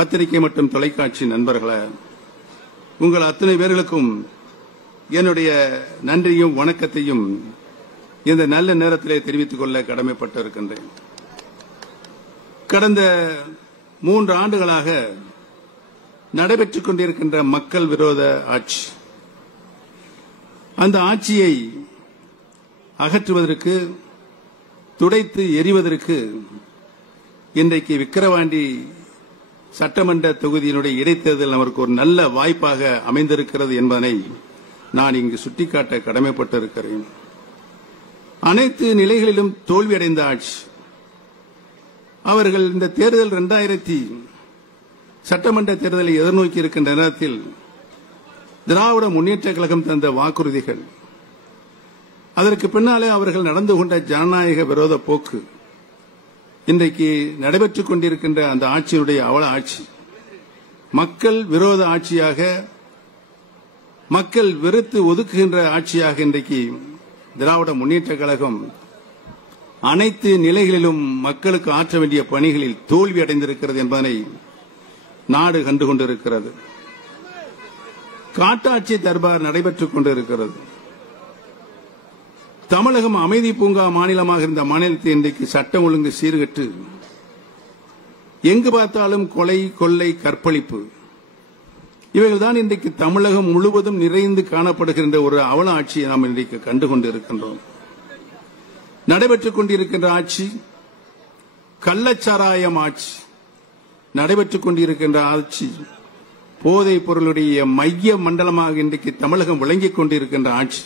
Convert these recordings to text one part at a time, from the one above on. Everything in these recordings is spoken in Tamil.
பத்திரிகை மற்றும் தொலைக்காட்சி நண்பர்களே, உங்கள் அத்தனை பேர்களுக்கும் என்னுடைய நன்றியும் வணக்கத்தையும் இந்த நல்ல நேரத்திலே தெரிவித்துக் கொள்ள கடமைப்பட்டிருக்கின்றேன். கடந்த 3 ஆண்டுகளாக நடைபெற்றுக் கொண்டிருக்கின்ற மக்கள் விரோத ஆட்சி, அந்த ஆட்சியை அகற்றுவதற்கு, துடைத்து எறிவதற்கு இன்றைக்கு விக்கிரவாண்டி சட்டமன்ற தொகுதியினுடைய இடைத்தேர்தல் நமக்கு ஒரு நல்ல வாய்ப்பாக அமைந்திருக்கிறது என்பதனை நான் இங்கு சுட்டிக்காட்ட கடமைப்பட்டிருக்கிறேன். அனைத்து நிலைகளிலும் தோல்வியடைந்த ஆட்சி. அவர்கள் இந்த தேர்தல் 2000 சட்டமன்ற தேர்தலை எதிர்நோக்கி இருக்கின்ற நேரத்தில் திராவிட முன்னேற்ற கழகம் தந்த வாக்குறுதிகள், அதற்கு பின்னாலே அவர்கள் நடந்து கொண்ட ஜனநாயக விரோத போக்கு, இன்றைக்கு நடைபெற்றுக் கொண்டிருக்கின்ற அந்த ஆட்சியினுடைய அவல ஆட்சி மக்கள் விரோத ஆட்சியாக, மக்கள் வெறுத்து ஒதுக்குகின்ற ஆட்சியாக இன்றைக்கு திராவிட முன்னேற்ற கழகம் அனைத்து நிலைகளிலும் மக்களுக்கு ஆற்ற வேண்டிய பணிகளில் தோல்வி அடைந்திருக்கிறது என்பதனை நாடு கண்டுகொண்டிருக்கிறது. காட்டாட்சி தர்பார் நடைபெற்றுக் கொண்டிருக்கிறது. தமிழகம் அமைதி பூங்கா மாநிலமாக இருந்த மாநிலத்தை இன்றைக்கு சட்டம் ஒழுங்கு சீர்கெட்டு எங்கு பார்த்தாலும் கொலை, கொள்ளை, கற்பழிப்பு, இவைகள்தான் இன்றைக்கு தமிழகம் முழுவதும் நிறைந்து காணப்படுகின்ற ஒரு அவல ஆட்சியை நாம் இன்றைக்கு கண்டுகொண்டிருக்கின்றோம். நடைபெற்றுக் கொண்டிருக்கின்ற ஆட்சி கள்ளச்சாராயம் ஆட்சி, நடைபெற்றுக் கொண்டிருக்கின்ற ஆட்சி போதைப் பொருளுடைய மைய மண்டலமாக இன்றைக்கு தமிழகம் விளங்கிக் கொண்டிருக்கின்ற ஆட்சி.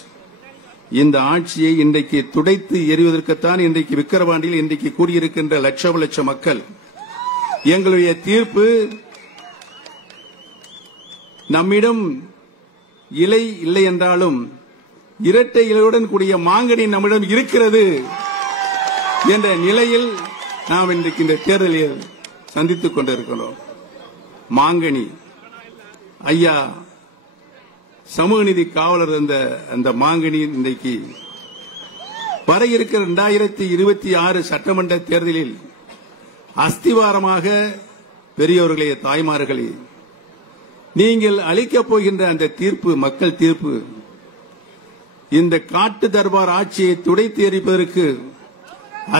இந்த ஆட்சியை இன்றைக்கு துடைத்து எறிவதற்குத்தான் இன்றைக்கு விக்கிரவாண்டியில் இன்றைக்கு கூடியிருக்கின்ற லட்ச மக்கள். எங்களுடைய தீர்ப்பு, நம்மிடம் இலை இல்லை என்றாலும் இரட்டை இலையுடன் கூடிய மாங்கனி நம்மிடம் இருக்கிறது என்ற நிலையில் நாம் இன்றைக்கு இந்த தேர்தலில் சந்தித்துக் கொண்டிருக்கிறோம். மாங்கனி ஐயா சமூக நீதி காவலர் அந்த மாங்கனி இன்றைக்கு வர இருக்கிற 2026 சட்டமன்ற தேர்தலில் அஸ்திவாரமாக பெரியோர்களே, தாய்மார்களே, நீங்கள் அளிக்கப் போகின்ற அந்த தீர்ப்பு, மக்கள் தீர்ப்பு, இந்த காட்டு தர்பார் ஆட்சியை துடைத்து எறிப்பதற்கு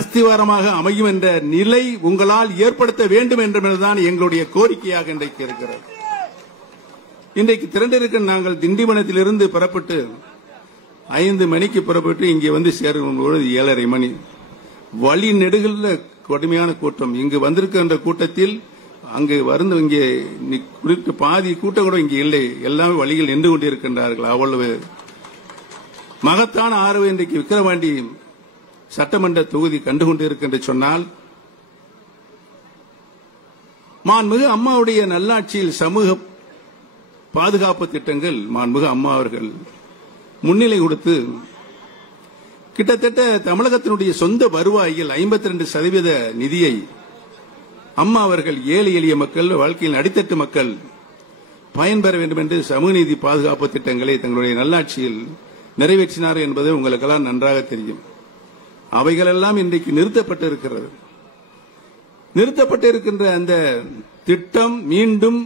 அஸ்திவாரமாக அமையும் என்ற நிலை உங்களால் ஏற்படுத்த வேண்டும் என்பதுதான் எங்களுடைய கோரிக்கையாக இன்றைக்கு இருக்கிறது. இன்றைக்கு திரண்டிருக்க நாங்கள் திண்டிவனத்திலிருந்து புறப்பட்டு 5 மணிக்கு புறப்பட்டு இங்கே வந்து சேரும்போது 7:30 மணி. வழி நெடுகில் கடுமையான கூட்டம். இங்கு வந்திருக்கின்ற கூட்டத்தில் அங்கு வந்து இங்கே குறித்து பாதி கூட்டம் கூட இங்கே இல்லை. எல்லாமே வழியில் நின்று கொண்டிருக்கின்றார்கள். அவ்வளவு மகத்தான ஆர்வம் இன்றைக்கு விக்கிரவாண்டி சட்டமன்ற தொகுதி கண்டுகொண்டிருக்கின்ற சொன்னால், மாண்புமிகு அம்மாவுடைய நல்லாட்சியில் சமூக பாதுகாப்பு திட்டங்கள் மாண்புமிகு அம்மா அவர்கள் முன்னிலை கொடுத்து கிட்டத்தட்ட தமிழகத்தினுடைய சொந்த வருவாயில் 52% நிதியை அம்மா அவர்கள் ஏழை எளிய மக்கள், வாழ்க்கையில் அடித்தட்டு மக்கள் பயன்பெற வேண்டும் என்று சமூக நீதி பாதுகாப்பு திட்டங்களை தங்களுடைய நல்லாட்சியில் நிறைவேற்றினார் என்பது உங்களுக்கெல்லாம் நன்றாக தெரியும். அவைகளெல்லாம் இன்றைக்கு நிறுத்தப்பட்டிருக்கிறது. நிறுத்தப்பட்டிருக்கின்ற அந்த திட்டம் மீண்டும்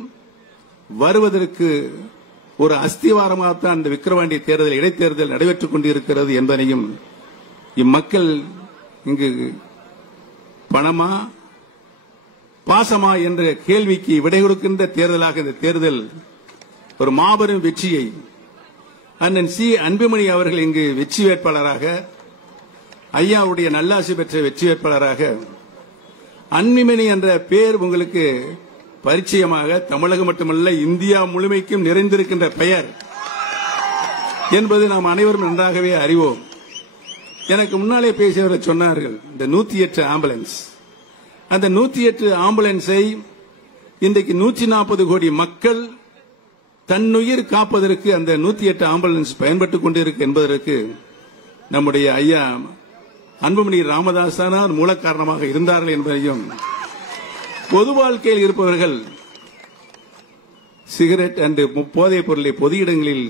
வருவதற்கு ஒரு அஸ்திவாரமாகத்தான் அந்த விக்கிரவாண்டி தேர்தல், இடைத்தேர்தல் நடைபெற்றுக் கொண்டிருக்கிறது என்பதையும், இம்மக்கள் இங்கு பணமா பாசமா என்ற கேள்விக்கு விடை கொடுக்கின்ற தேர்தலாக இந்த தேர்தல் ஒரு மாபெரும் வெற்றியை அண்ணன் சி அன்புமணி அவர்கள் இங்கு வெற்றி வேட்பாளராக, ஐயாவுடைய நல்லாசி பெற்ற வெற்றி வேட்பாளராக, அன்புமணி என்ற பெயர் உங்களுக்கு பரிச்சயமாக தமிழகம் மட்டுமல்ல இந்தியா முழுமைக்கும் நிறைந்திருக்கின்ற பெயர் என்பது நாம் அனைவரும் நன்றாகவே அறிவோம். எனக்கு முன்னாலே பேசியவர்கள் சொன்னார்கள், இந்த 108 ஆம்புலன்ஸ், அந்த 108 ஆம்புலன்ஸை இன்றைக்கு 140 கோடி மக்கள் தன்னுயிர் காப்பதற்கு அந்த 108 ஆம்புலன்ஸ் பயன்பட்டுக் கொண்டிருக்கு என்பதற்கு நம்முடைய ஐயா அன்புமணி ராமதாசானார் மூல காரணமாக இருந்தார்கள் என்பதையும், பொது வாழ்க்கையில் இருப்பவர்கள் சிகரெட் அண்ட் போதைப் பொருளை பொது இடங்களில்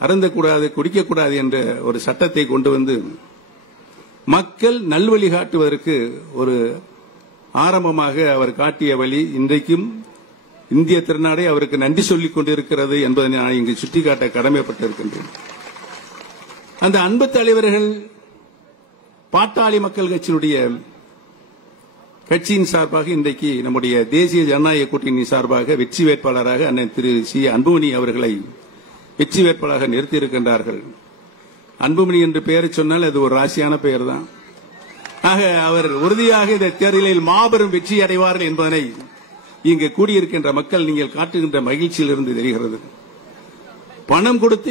அருந்தக்கூடாது, குடிக்கக்கூடாது என்ற ஒரு சட்டத்தை கொண்டு வந்து மக்கள் நல்வழி காட்டுவதற்கு ஒரு ஆரம்பமாக அவர் காட்டிய வழி இன்றைக்கும் இந்திய திருநாடே அவருக்கு நன்றி சொல்லிக் கொண்டிருக்கிறது என்பதை நான் இங்கு சுட்டிக்காட்ட கடமைப்பட்டிருக்கின்றேன். அந்த அன்பு தலைவர்கள் பாட்டாளி மக்கள் கட்சியின் சார்பாக இன்றைக்கு நம்முடைய தேசிய ஜனநாயக கூட்டணி சார்பாக வெற்றி வேட்பாளராக அண்ணன் திரு சி அன்புமணி அவர்களை வெற்றி வேட்பாளராக நிறுத்தியிருக்கின்றார்கள். அன்புமணி என்று பெயரை சொன்னால் அது ஒரு ராசியான பெயர் தான். ஆக அவர் உறுதியாக இந்த தேர்தலில் மாபெரும் வெற்றி அடைவார்கள் என்பதனை இங்கு கூடியிருக்கின்ற மக்கள் நீங்கள் காட்டுகின்ற மகிழ்ச்சியிலிருந்து தெரிகிறது. பணம் கொடுத்து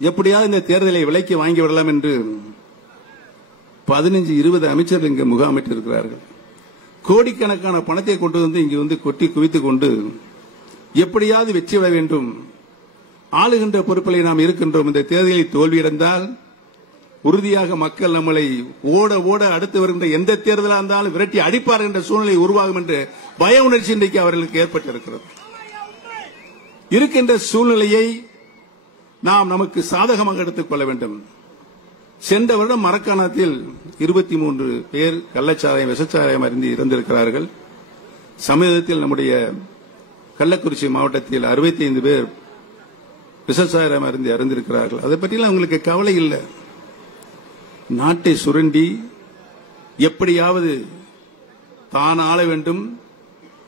எப்படியாவது இந்த தேர்தலை விலைக்கு வாங்கிவிடலாம் என்று 15-20 அமைச்சர்கள் இங்கு முகாமிட்டிருக்கிறார்கள். கோடிக்கணக்கான பணத்தை கொண்டு வந்து இங்கு வந்து கொட்டி குவித்துக் கொண்டு எப்படியாவது வெற்றி பெற வேண்டும், ஆளுகின்ற பொறுப்பில் நாம் இருக்கின்றோம், இந்த தேர்தலில் தோல்வியடைந்தால் உறுதியாக மக்கள் நம்மளை ஓட ஓட அடுத்து வருகின்ற எந்த தேர்தலாக இருந்தாலும் விரட்டி அடிப்பார் என்ற சூழ்நிலை உருவாகும் என்று பய உணர்ச்சி இன்றைக்கு அவர்களுக்கு ஏற்பட்டிருக்கிறது. இருக்கின்ற சூழ்நிலையை நாம் நமக்கு சாதகமாக எடுத்துக் கொள்ள வேண்டும். சென்ற வருடம் மரக்காணத்தில் 23 பேர் கள்ளச்சாராயம் விஷச்சாராயம் அருந்தி இறந்திருக்கிறார்கள். சமீபத்தில் நம்முடைய கள்ளக்குறிச்சி மாவட்டத்தில் 65 பேர் விஷச்சாராயம் அருந்தி இறந்திருக்கிறார்கள். அதை பற்றியெல்லாம் அவங்களுக்கு கவலை இல்லை. நாட்டை சுரண்டி எப்படியாவது தான் ஆள வேண்டும்,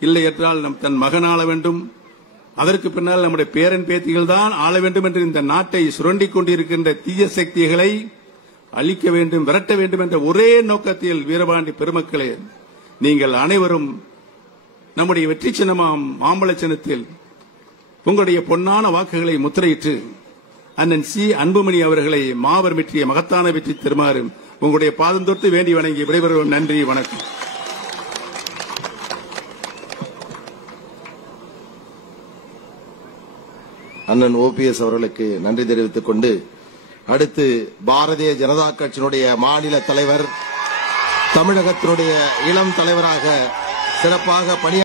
இல்லை என்றால் தன் மகன் ஆள வேண்டும், அதற்கு பின்னால் நம்முடைய பேரன் பேத்திகள் தான் ஆள வேண்டும் என்று இந்த நாட்டை சுரண்டிக் கொண்டிருக்கின்ற தீய சக்திகளை அழிக்க வேண்டும், விரட்ட வேண்டும் என்ற ஒரே நோக்கத்தில் வீரபாண்டி பெருமக்களே, நீங்கள் அனைவரும் நம்முடைய வெற்றி சின்னமாம் மாம்பழ சின்னத்தில் உங்களுடைய பொன்னான வாக்குகளை முத்திரையிட்டு அண்ணன் சி அன்புமணி அவர்களை மாபெரும் வெற்றியை மகத்தான வெற்றி தருமாறு உங்களுடைய பாதம் தொட்டு வேண்டி வணங்கி விடைபெறுவோம். நன்றி, வணக்கம். அண்ணன் ஓபிஎஸ் அவர்களுக்கு நன்றி தெரிவித்துக் கொண்டு அடுத்து பாரதிய ஜனதா கட்சியினுடைய மாநில தலைவர், தமிழகத்தினுடைய இளம் தலைவராக சிறப்பாக பணியாற்ற